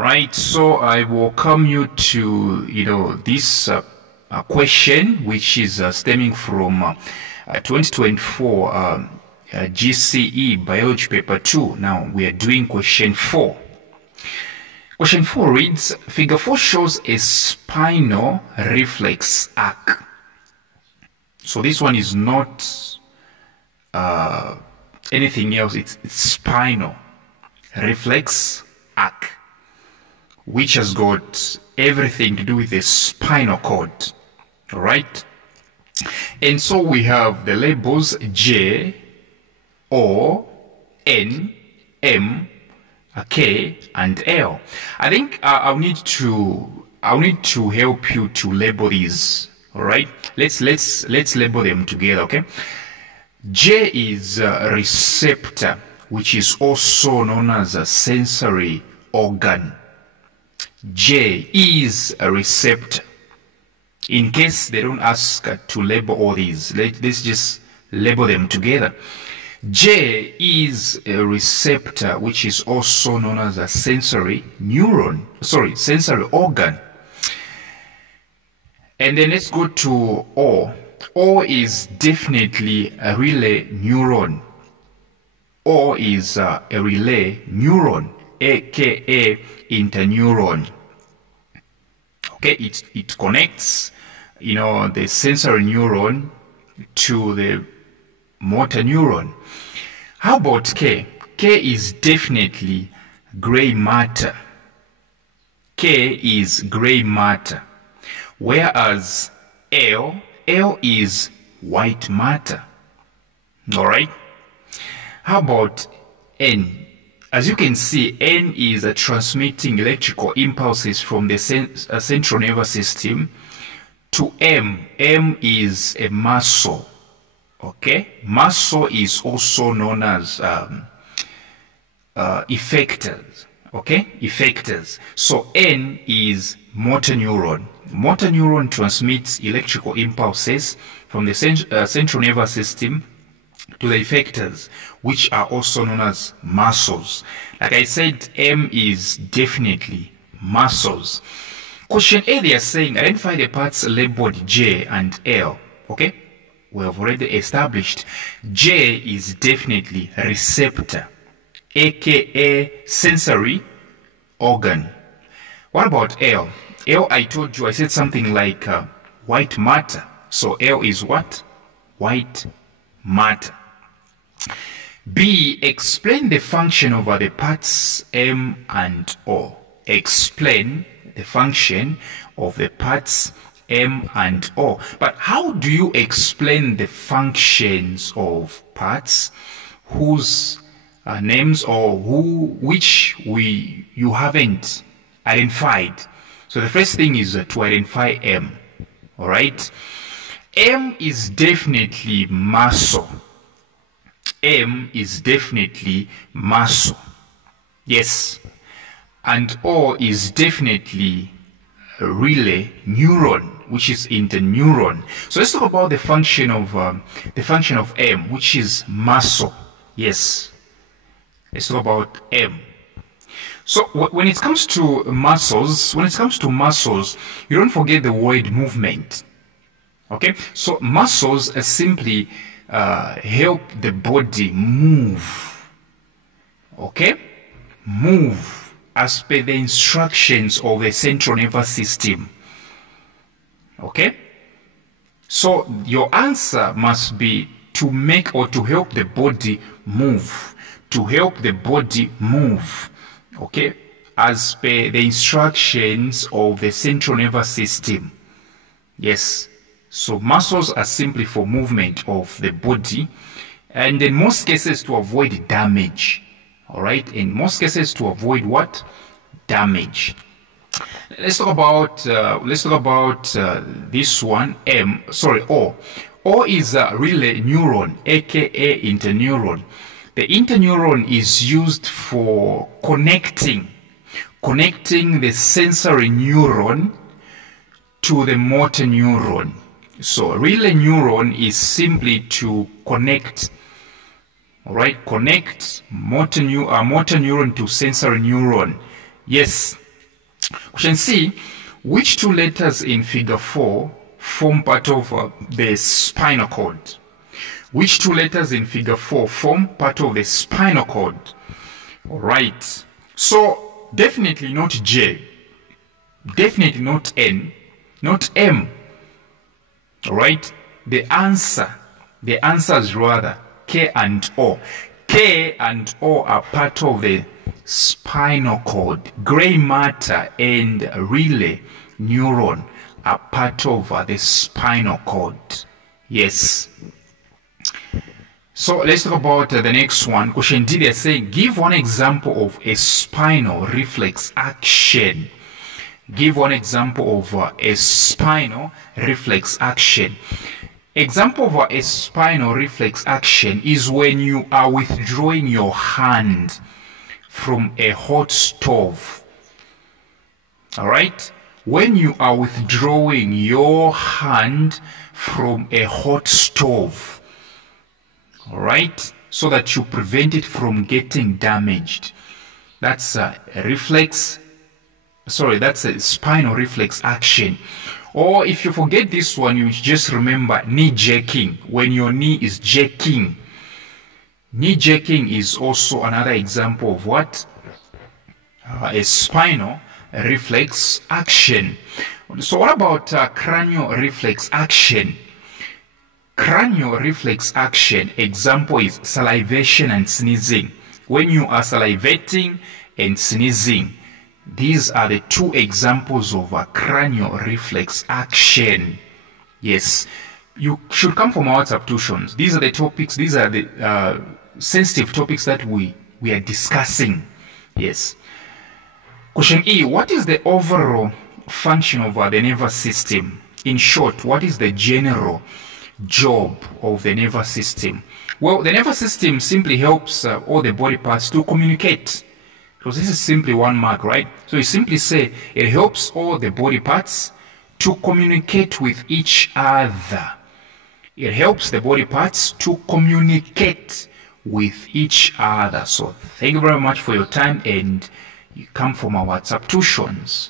Right, so I welcome you to this question, which is stemming from 2024 GCE Biology paper 2. Now we are doing question 4. Question 4 reads, Figure 4 shows a spinal reflex arc. So this one is not anything else. It's spinal reflex arc, which has got everything to do with the spinal cord. All right. And so we have the labels J, O, N, M, K, and L. I think I'll need to help you to label these. All right. Let's label them together. Okay. J is a receptor, which is also known as a sensory organ. J is a receptor. In case they don't ask to label all these, let's just label them together. J is a receptor, which is also known as a sensory organ. And then let's go to O. O is definitely a relay neuron. O is a relay neuron, aka interneuron. Okay, it connects the sensory neuron to the motor neuron. How about K? K is definitely gray matter. K is gray matter. Whereas L is white matter. All right. How about N? As you can see, N is transmitting electrical impulses from the central nervous system to M. M is a muscle. Okay, muscle is also known as effectors. Okay, effectors. So N is motor neuron. Motor neuron transmits electrical impulses from the central nervous system to the effectors, which are also known as muscles. Like I said, M is definitely muscles. Question A, they are saying identify the parts labeled J and L. Okay, we have already established J is definitely receptor, aka sensory organ. What about L? L, I told you, I said something like white matter. So L is what? White matter. B, explain the function of the parts M and O. Explain the function of the parts M and O. But how do you explain the functions of parts whose names or which you haven't identified? So the first thing is to identify M. All right. M is definitely muscle. M is definitely muscle. Yes. And O is definitely a relay neuron, which is interneuron. So let's talk about the function of M, which is muscle. Yes. Let's talk about M. So when it comes to muscles, you don't forget the word movement. Okay? So muscles are simply help the body move. Okay? Move as per the instructions of the central nervous system. Okay? So your answer must be to make or to help the body move. To help the body move. Okay? As per the instructions of the central nervous system. Yes. So muscles are simply for movement of the body, and in most cases to avoid damage. All right, in most cases to avoid what? Damage. Let's talk about this one. O. O is a relay neuron, aka interneuron. The interneuron is used for connecting the sensory neuron to the motor neuron. So relay neuron is simply to connect, all right, connect motor neuron to sensory neuron. Yes, Question C, which two letters in figure 4 form part of the spinal cord? Which two letters in figure 4 form part of the spinal cord? Alright, so definitely not J, definitely not N, not M. Alright, the answer is rather K and O. K and O are part of the spinal cord. Gray matter and relay neuron are part of the spinal cord. Yes. So let's talk about the next one. Question D, they're saying, give one example of a spinal reflex action. Give one example of a spinal reflex action. Example of a spinal reflex action is when you are withdrawing your hand from a hot stove. Alright? When you are withdrawing your hand from a hot stove. Alright? So that you prevent it from getting damaged. That's a reflex. Sorry, that's a spinal reflex action. Or if you forget this one, you just remember knee jerking. When your knee is jerking. Knee jerking is also another example of what? A spinal reflex action. So what about cranial reflex action? Cranial reflex action example is salivation and sneezing. When you are salivating and sneezing, these are the two examples of a cranial reflex action. Yes, you should come from our WhatsApp tuitions. These are the topics, these are the sensitive topics that we are discussing. Yes. Question E, what is the overall function of the nervous system? In short, what is the general job of the nervous system? Well, the nervous system simply helps all the body parts to communicate. Because this is simply one mark, right? So you simply say it helps all the body parts to communicate with each other. It helps the body parts to communicate with each other. So thank you very much for your time, and you come from our WhatsApp tuitions.